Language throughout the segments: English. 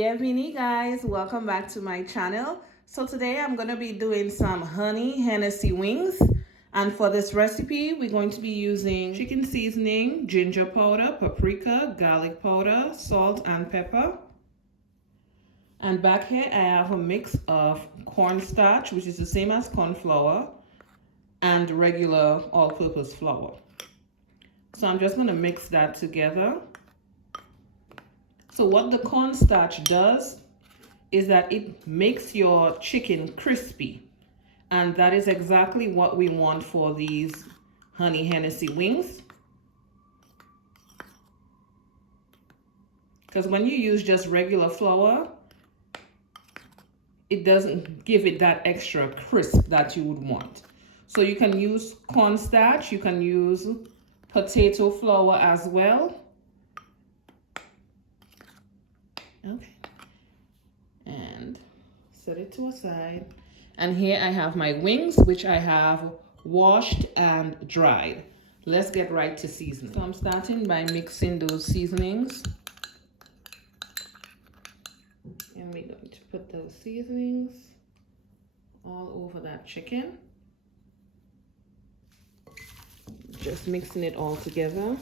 Bienvenue guys, welcome back to my channel. So today I'm going to be doing some honey Hennessy wings, and for this recipe we're going to be using chicken seasoning, ginger powder, paprika, garlic powder, salt and pepper. And back here I have a mix of cornstarch, which is the same as corn flour, and regular all-purpose flour. So I'm just going to mix that together. So what the cornstarch does is that it makes your chicken crispy, and that is exactly what we want for these honey Hennessy wings. Because when you use just regular flour, it doesn't give it that extra crisp that you would want. So you can use cornstarch, you can use potato flour as well. Okay, and set it to a side. And here I have my wings, which I have washed and dried. Let's get right to seasoning. So I'm starting by mixing those seasonings. And we're going to put those seasonings all over that chicken. Just mixing it all together.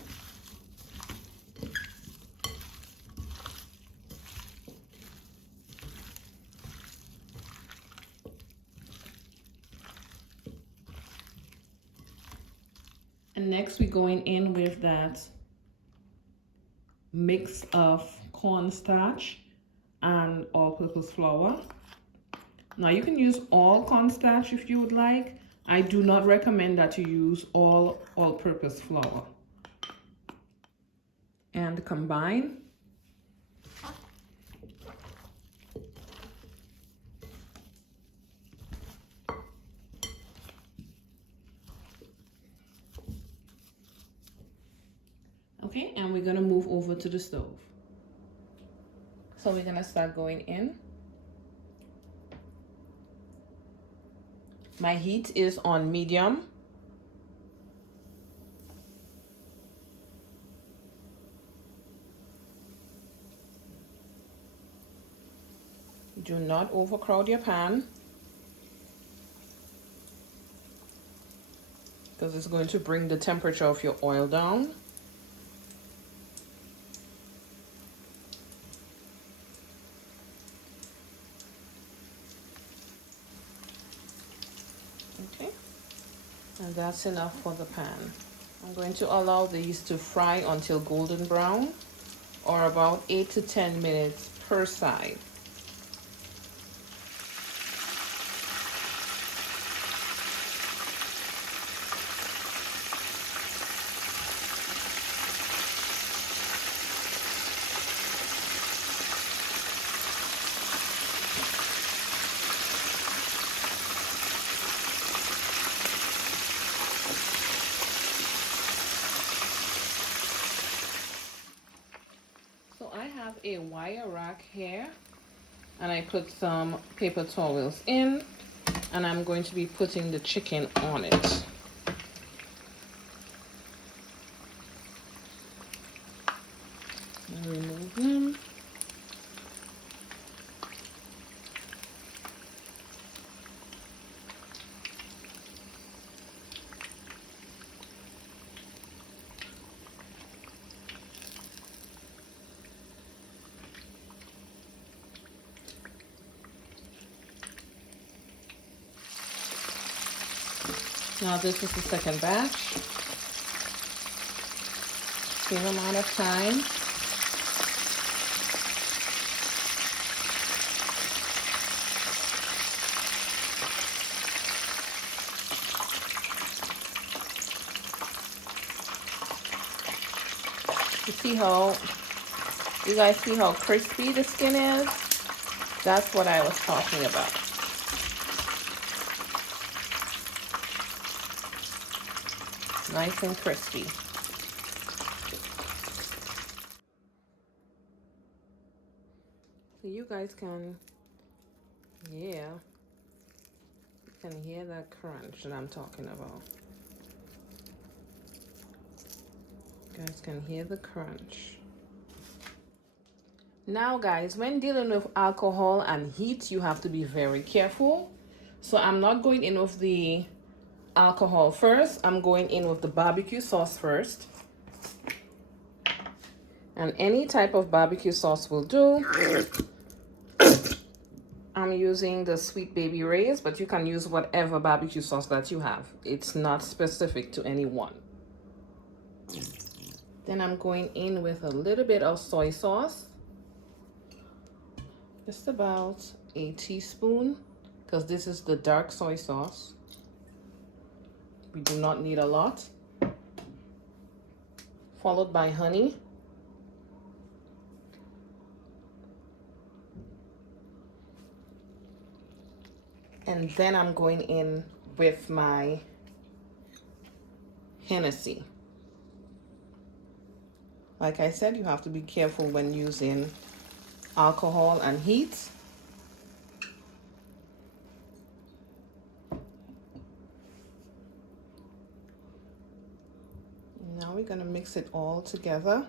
And next we're going in with that mix of cornstarch and all-purpose flour. Now you can use all cornstarch if you would like. I do not recommend that you use all-purpose flour. And combine. Okay, and we're gonna move over to the stove. So we're gonna start going in. My heat is on medium. Do not overcrowd your pan, because it's going to bring the temperature of your oil down. Okay, and that's enough for the pan. I'm going to allow these to fry until golden brown, or about 8 to 10 minutes per side. So I have a wire rack here, and I put some paper towels in, and I'm going to be putting the chicken on it. Remove them. Now this is the second batch. Same amount of time. You guys see how crispy the skin is? That's what I was talking about. Nice and crispy. So you guys can, you can hear that crunch that I'm talking about. You guys can hear the crunch. Now guys, when dealing with alcohol and heat, you have to be very careful. So I'm not going in with the alcohol first. I'm going in with the barbecue sauce first. And any type of barbecue sauce will do. I'm using the Sweet Baby Ray's, but you can use whatever barbecue sauce that you have. It's not specific to any one. Then I'm going in with a little bit of soy sauce. Just about a teaspoon, because this is the dark soy sauce. We do not need a lot. Followed by honey. And then I'm going in with my Hennessy. Like I said, you have to be careful when using alcohol and heat. Now we're going to mix it all together.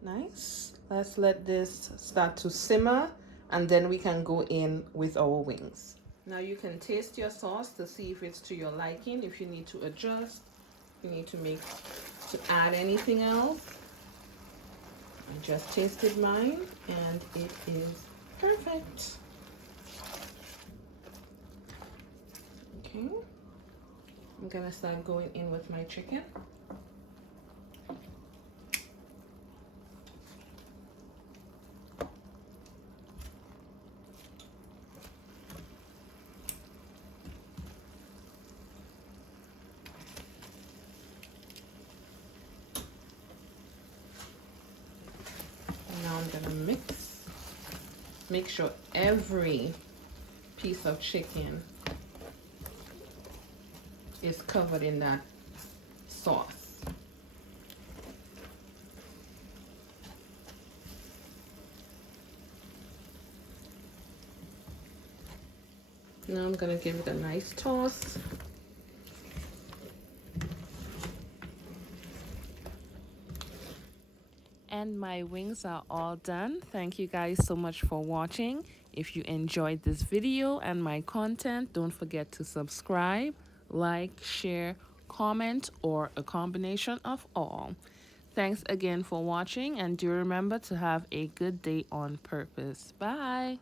Nice. Let's let this start to simmer, and then we can go in with our wings. Now you can taste your sauce to see if it's to your liking, if you need to adjust, if you need to add anything else. I just tasted mine and it is perfect. Okay. I'm gonna start going in with my chicken. Now I'm gonna mix. Make sure every piece of chicken is covered in that sauce. Now I'm gonna give it a nice toss. And my wings are all done. Thank you guys so much for watching. If you enjoyed this video and my content, don't forget to subscribe, like, share, comment, or a combination of all. Thanks again for watching, and do remember to have a good day on purpose. Bye.